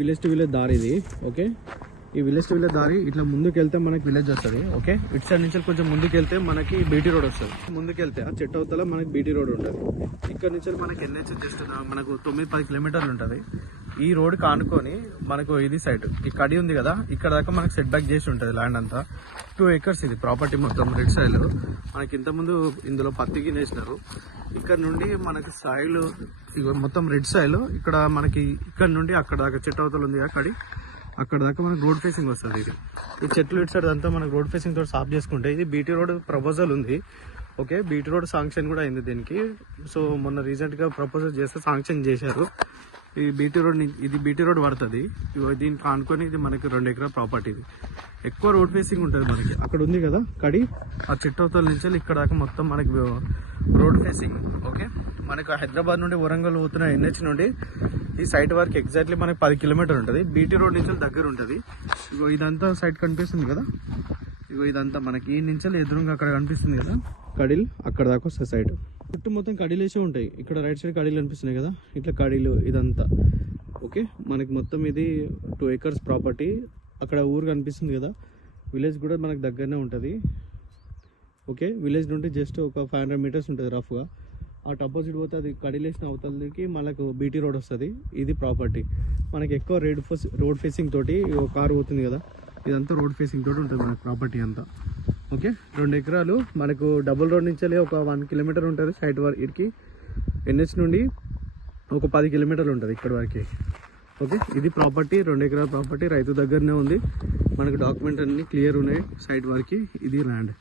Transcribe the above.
Village to village దారి ఇది. Okay, ఈ విలేజ్ టు విలేజ్ దారి ఇట్లా ముందుకు వెళ్తే మనకి విలేజ్ వస్తుంది. ఓకే, ఇటు సైడ్ నుంచి కొంచెం ముందుకు వెళ్తే మనకి బీటీ రోడ్ వస్తుంది. ముందుకు వెళ్తే ఆ చెట్టు అవతల మనకి బీటీ రోడ్ ఉంటుంది. ఇక్కడ నుంచి మనకి ఎన్హెచ్ జస్ట్ మనకు 9-10 కిలోమీటర్లు ఉంటుంది. ఈ రోడ్ కానుకొని మనకు ఇది సైడ్ ఈ కడి ఉంది కదా, ఇక్కడ దాకా మనకి సెట్ బ్యాక్ చేసి ఉంటుంది ల్యాండ్ అంతా. 2 acres ఇది ప్రాపర్టీ మొత్తం. రెడ్ సాయిల్ మనకి ఇంతకుముందు ఇందులో పత్తి గినేసినారు. ఇక్కడ నుండి మనకి సాయిల్ మొత్తం రెడ్ సాయిల్. ఇక్కడ మనకి ఇక్కడ నుండి అక్కడ దాకా చెట్టు అవతల ఉంది కదా కడి, అక్కడ దాకా మనకి రోడ్ ఫేసింగ్ వస్తుంది. ఇది ఈ చెట్లు ఇటు సైడ్ అంతా మనకి రోడ్ ఫేసింగ్ తోటి సాఫ్ చేసుకుంటే ఇది బీటీ రోడ్ ప్రపోజల్ ఉంది. ఓకే, బీటీ రోడ్ శాంక్షన్ కూడా అయింది దీనికి. సో మొన్న రీసెంట్గా ప్రపోజల్ చేస్తే శాంక్షన్ చేశారు. ఈ బీటీ రోడ్ ఇది బీటీ రోడ్ పడుతుంది. దీనికి ఆనుకొని ఇది మనకి 2 ఎకరాల ప్రాపర్టీ. ఇది ఎక్కువ రోడ్ ఫేసింగ్ ఉంటుంది మనకి. అక్కడ ఉంది కదా కడి, ఆ చెట్టు అవతల నుంచి ఇక్కడ దాకా మొత్తం మనకి రోడ్ ఫేసింగ్. ఓకే, మనకు హైదరాబాద్ నుండి వరంగల్ పోతున్న ఎన్హెచ్ నుండి ఈ సైట్ వరకు ఎగ్జాక్ట్లీ మనకి 10 కిలోమీటర్ ఉంటుంది. బీటీ రోడ్ నుంచి దగ్గర ఉంటుంది. ఇగో ఇదంతా సైట్ కనిపిస్తుంది కదా, ఇగో ఇదంతా మనకి ఈ నుంచి ఎదురుగా అక్కడ కనిపిస్తుంది కదా కడీలు, అక్కడ దాకా వస్తుంది సైట్. చుట్టూ మొత్తం కడీలేసే ఉంటాయి. ఇక్కడ రైట్ సైడ్ కడీలు కనిపిస్తున్నాయి కదా, ఇట్లా కడీలు ఇదంతా. ఓకే, మనకి మొత్తం ఇది 2 acres ప్రాపర్టీ. అక్కడ ఊరు కనిపిస్తుంది కదా, విలేజ్ కూడా మనకు దగ్గరనే ఉంటుంది. ఓకే, విలేజ్ నుండి జస్ట్ ఒక 500 meters ఉంటుంది రఫ్గా. అటు అపోజిట్ పోతే అది కడీలేసిన అవతలకి మనకు బీటీ రోడ్ వస్తుంది. ఇది ప్రాపర్టీ మనకి ఎక్కువ రోడ్ ఫేసింగ్ తోటి కారు పోతుంది కదా, ఇదంతా రోడ్ ఫేసింగ్ తోటి ఉంటుంది మనకు ప్రాపర్టీ అంతా. ఓకే, 2 ఎకరాలు మనకు డబుల్ రోడ్ నుంచి ఒక 1 కిలోమీటర్ ఉంటుంది సైట్ వరకు. ఎన్హెచ్ నుండి ఒక 10 కిలోమీటర్లు ఉంటుంది ఇక్కడ వరకు. ఓకే, ఇది ప్రాపర్టీ 2 ఎకరాల ప్రాపర్టీ రైతు దగ్గరనే ఉంది. మనకు డాక్యుమెంట్ అన్ని క్లియర్ ఉన్నాయి సైట్ వరకు. ఇది ల్యాండ్.